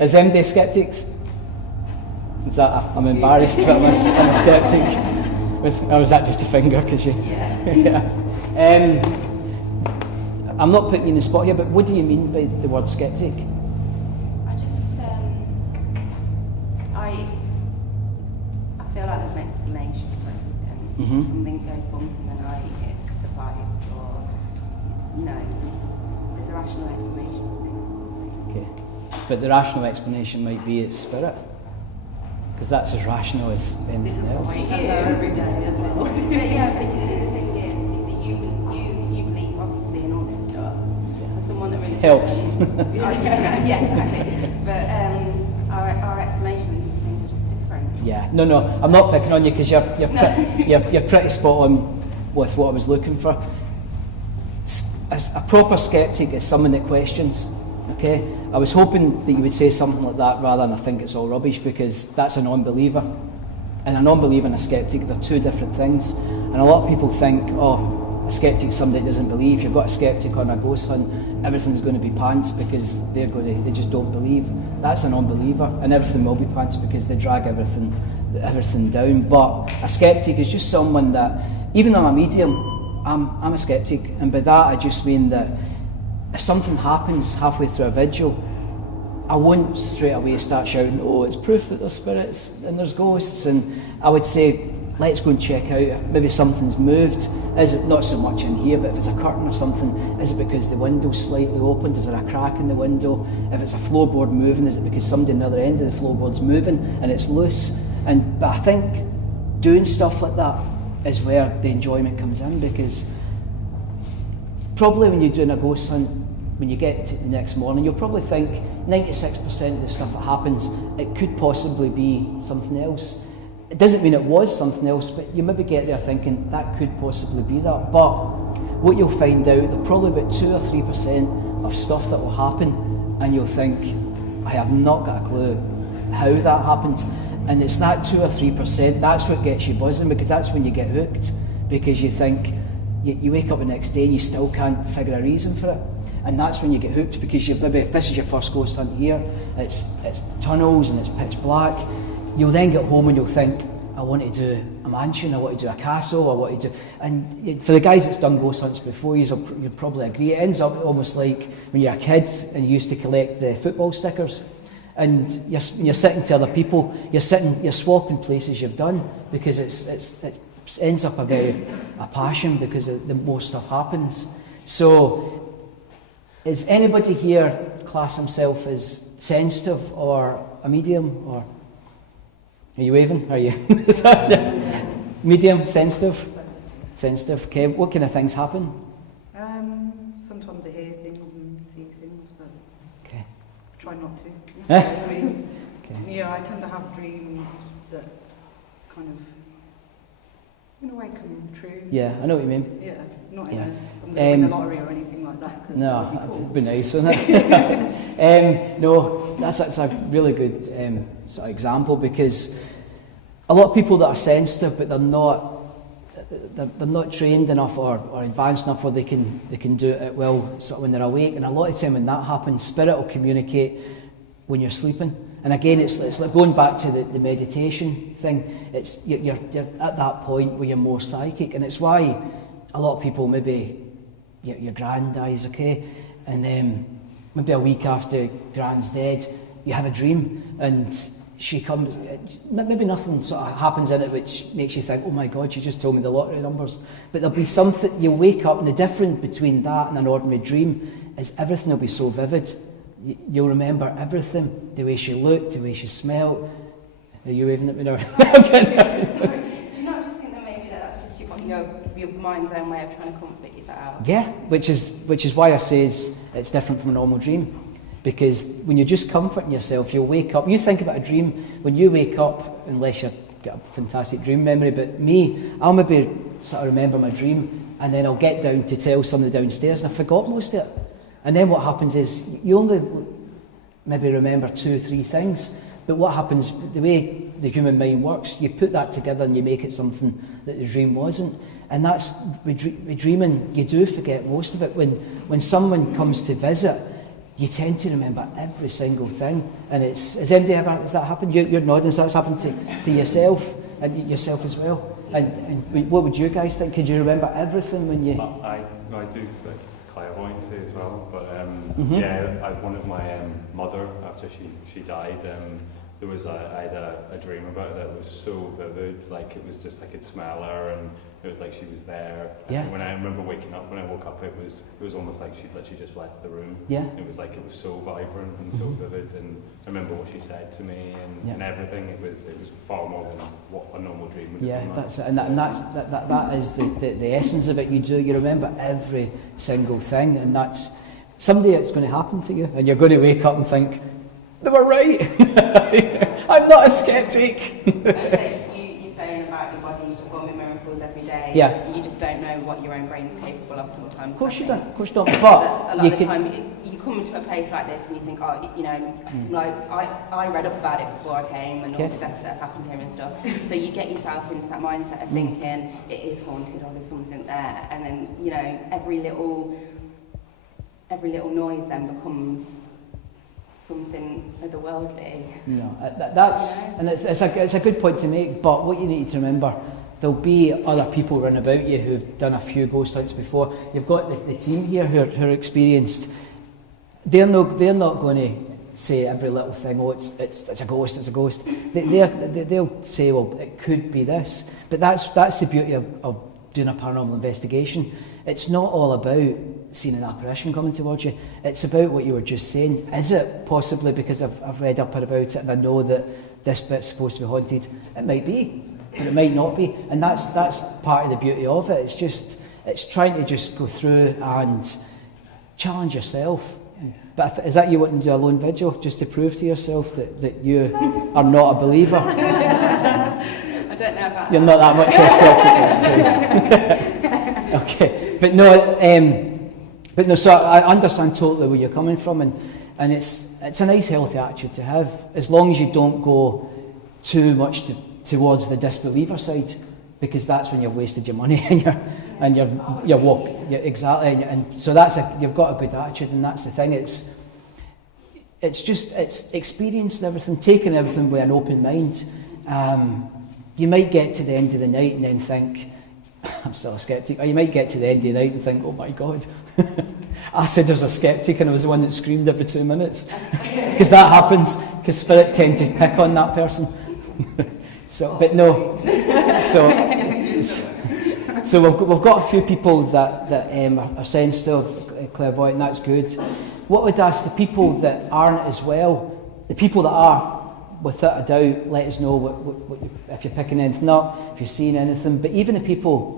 Is MD skeptics? Is that I'm embarrassed, but I'm a skeptic. Was that just a finger? Cause you, yeah. I'm not putting you in the spot here, but what do you mean by the word skeptic? I feel like there's an explanation for everything. Mm-hmm. Something goes bump in the night, it's the vibes, or it's, there's a rational explanation for things. Okay, but the rational explanation might be it's spirit, because that's as rational as anything else. This is what I hear every day as well. But you see, the thing is that you believe obviously in all this stuff. For someone that really helps. Yeah, exactly. But our explanations of things are just different. Yeah, no, I'm not picking on you because you're pretty spot on with what I was looking for. A proper skeptic is someone that questions. Okay, I was hoping that you would say something like that rather than I think it's all rubbish, because that's a non-believer. And a non-believer and a skeptic, they're two different things. And a lot of people think, oh, a skeptic is somebody that doesn't believe. You've got a skeptic on a ghost hunt, everything's going to be pants because they just don't believe. That's a non-believer, and everything will be pants because they drag everything down. But a skeptic is just someone that, even though I'm a medium, I'm a skeptic, and by that I just mean that if something happens halfway through a vigil, I won't straight away start shouting, oh, it's proof that there's spirits and there's ghosts, and I would say, let's go and check out if maybe something's moved. Is it not so much in here, but if it's a curtain or something, is it because the window's slightly opened? Is there a crack in the window? If it's a floorboard moving, is it because somebody on the other end of the floorboard's moving and it's loose? But I think doing stuff like that is where the enjoyment comes in, because probably when you're doing a ghost hunt, when you get to the next morning, you'll probably think 96% of the stuff that happens, it could possibly be something else. It doesn't mean it was something else, but you maybe get there thinking that could possibly be that. But what you'll find out, there'll probably about 2 or 3% of stuff that will happen, and you'll think, I have not got a clue how that happened. And it's that 2 or 3%, that's what gets you buzzing, because that's when you get hooked, because you think, you wake up the next day and you still can't figure a reason for it. And that's when you get hooked, because maybe if this is your first ghost hunt here, it's tunnels and it's pitch black. You'll then get home and you'll think, I want to do a mansion, I want to do a castle, I want to do... And for the guys that's done ghost hunts before, you'll probably agree, it ends up almost like when you're a kid and you used to collect the football stickers, and you're sitting to other people, you're swapping places you've done, because it ends up a passion, because the more stuff happens. So, is anybody here class himself as sensitive or a medium, or are you waving? Are you medium, sensitive? Sensitive. Okay. What kind of things happen? Sometimes I hear things and see things, but okay. I try not to. It scares me. Okay. Yeah, I tend to have dreams that kind of, in a way, come true. Yeah, I know what you mean. Yeah, not Yeah. I'm going to win the lottery or anything like that. No, that that'd would be nice, wouldn't it? No, that's a really good sort of example, because a lot of people that are sensitive, but they're not trained enough or advanced enough where they can do it well sort of when they're awake. And a lot of the time when that happens, spirit will communicate when you're sleeping. And again, it's like going back to the meditation thing. It's you're at that point where you're more psychic, and it's why a lot of people, maybe your gran dies, okay, and maybe a week after gran's dead, you have a dream, and she comes, maybe nothing sort of happens in it which makes you think, oh my God, she just told me the lottery numbers. But there'll be something, you'll wake up, and the difference between that and an ordinary dream is everything will be so vivid. You'll remember everything, the way she looked, the way she smelled. Are you waving at me now? Do you not just think that maybe that's just your mind's own way of trying to comfort yourself? Yeah, which is why I say it's different from a normal dream. Because when you're just comforting yourself, you'll wake up. You think about a dream, when you wake up, unless you've got a fantastic dream memory, but me, I'll maybe sort of remember my dream, and then I'll get down to tell somebody downstairs, and I forgot most of it. And then what happens is, you only maybe remember 2 or 3 things, but what happens, the way the human mind works, you put that together and you make it something that the dream wasn't. And that's, with dreaming, you do forget most of it. When someone comes to visit, you tend to remember every single thing. And has that happened? You're nodding, has that happened to yourself and yourself as well? And what would you guys think? Could you remember everything when you... I do like clairvoyancy as well, but one of my mother, after she died, I had a dream about her that was so vivid, like it was just I could smell her and it was like she was there. Yeah. And when I remember when I woke up, it was almost like she'd literally just left the room. Yeah. It was so vibrant and so vivid, and I remember what she said to me and everything. It was far more than what a normal dream would be. Yeah, that's it. And that is the essence of it. You remember every single thing, and that's someday it's going to happen to you, and you're going to wake up and think, they were right. I'm not a skeptic. You're saying about your body performing miracles every day. Yeah. You just don't know what your own brain's capable of sometimes. Of course you don't. Of course you don't. But a lot of the time, you come to a place like this and you think, like I read up about it before I came and all the deaths that have happened here and stuff. So you get yourself into that mindset of thinking it is haunted or there's something there, and then every little noise then becomes something otherworldly. And it's a good point to make. But what you need to remember, there'll be other people around about you who've done a few ghost hunts before. You've got the team here who are experienced. They're not going to say every little thing. Oh, it's a ghost. It's a ghost. They'll say, well, it could be this. But that's the beauty of doing a paranormal investigation. It's not all about seeing an apparition coming towards you. It's about what you were just saying. Is it possibly because I've read up about it and I know that this bit's supposed to be haunted? It might be, but it might not be. And that's part of the beauty of it. It's trying to just go through and challenge yourself. But is that you wanting to do a lone vigil just to prove to yourself that you are not a believer? I don't know about You're not that much a skeptic. Okay, but no. So I understand totally where you're coming from, and it's a nice, healthy attitude to have, as long as you don't go too much towards the disbeliever side, because that's when you've wasted your money and you're walk exactly. And so you've got a good attitude, and that's the thing. It's experiencing everything, taking everything with an open mind. You might get to the end of the night and then think, I'm still a skeptic. Or you might get to the end of the night and think, oh my God, I said I was a skeptic and I was the one that screamed every 2 minutes. Because that happens, because spirit tend to pick on that person. But no. So we've got a few people that are sensitive, clairvoyant, and that's good. What would ask the people that aren't as well, the people that are, without a doubt, let us know if you're picking anything up, if you're seeing anything. But even the people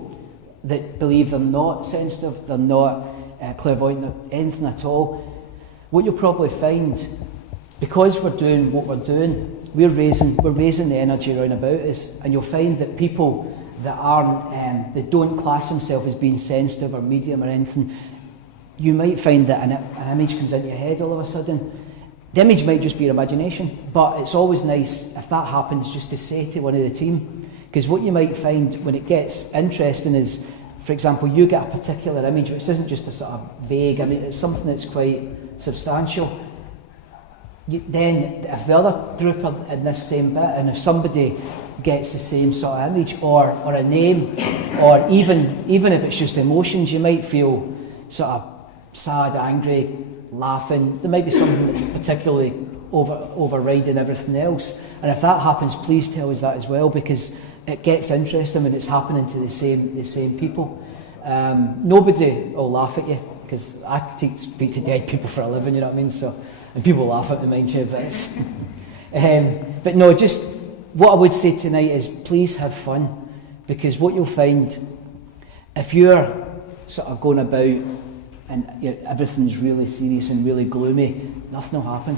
that believe they're not sensitive, they're not clairvoyant, anything at all, what you'll probably find, because we're doing what we're doing, we're raising the energy around about us, and you'll find that people that aren't, that don't class themselves as being sensitive or medium or anything, you might find that an image comes into your head all of a sudden. The image might just be your imagination, but it's always nice if that happens just to say to one of the team, because what you might find when it gets interesting is, for example, you get a particular image which isn't just a sort of vague, I mean, it's something that's quite substantial. Then if the other group are in this same bit, and if somebody gets the same sort of image or a name, or even if it's just emotions, you might feel sort of sad, angry, laughing. There might be something that's particularly overriding everything else. And if that happens, please tell us that as well, because it gets interesting when it's happening to the same people. Nobody will laugh at you, because I speak to dead people for a living, you know what I mean? So, and people laugh at me, mind you, but no, just what I would say tonight is please have fun, because what you'll find, if you're sort of going about and everything's really serious and really gloomy, nothing will happen,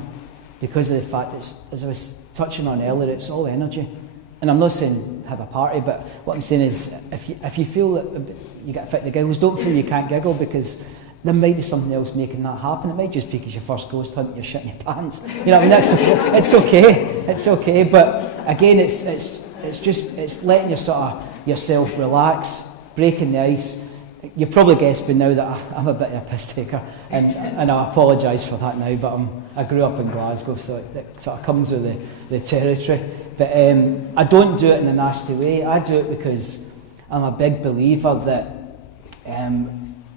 because of the fact that, as I was touching on earlier, it's all energy. And I'm not saying have a party, but what I'm saying is if you feel that you get fit the giggles, don't feel you can't giggle, because there might be something else making that happen. It might just be because your first ghost hunt, you're shitting your pants. You know what I mean? It's okay. It's okay. But again, it's letting yourself relax, breaking the ice, you've probably guessed by now that I'm a bit of a piss taker, and I apologise for that now, but I grew up in Glasgow, so it sort of comes with the territory. But I don't do it in a nasty way. I do it because I'm a big believer that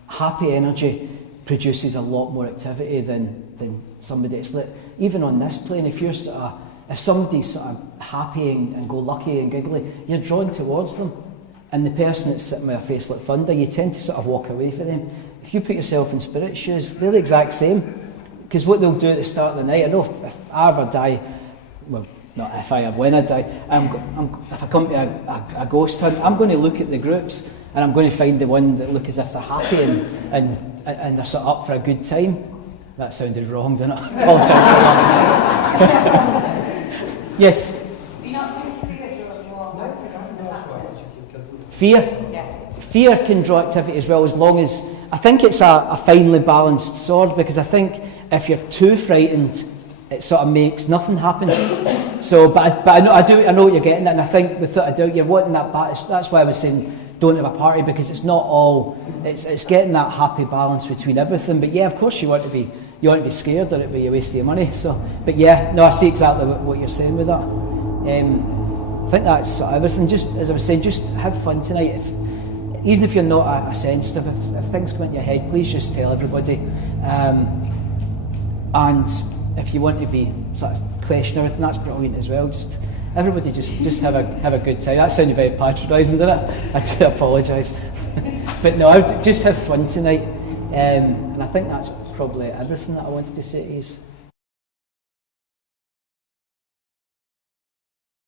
happy energy produces a lot more activity than somebody. It's like, even on this plane, if somebody's sort of happy and go lucky and giggly, you're drawn towards them. And the person that's sitting with a face like thunder, you tend to sort of walk away from them. If you put yourself in spirit shoes, they're the exact same. Because what they'll do at the start of the night, I know if I ever die, well, not if I, when I die, if I come to a ghost hunt, I'm going to look at the groups and I'm going to find the one that look as if they're happy and they're sort of up for a good time. That sounded wrong, didn't it? I apologise for that. Yes? Do you not think fear draws more activity than happiness? Fear? Yeah. Fear can draw activity as well, as long as... I think it's a finely balanced sword, because I think if you're too frightened, it sort of makes nothing happen. So, but I know what you're getting at, and I think without a doubt you're wanting that balance. That's why I was saying don't have a party, because it's not all... It's getting that happy balance between everything. But yeah, of course you want to be scared, or it'd be a waste of your money. So, but yeah, no, I see exactly what you're saying with that. I think that's everything. Just as I was saying, just have fun tonight. Even if you're not a sensitive, if things come into your head, please just tell everybody. And if you want to be sort of question everything, that's brilliant as well. Everybody just have a good time. That sounded very patronising, didn't it? I do apologise. But no, just have fun tonight. And I think that's probably everything that I wanted to say to you.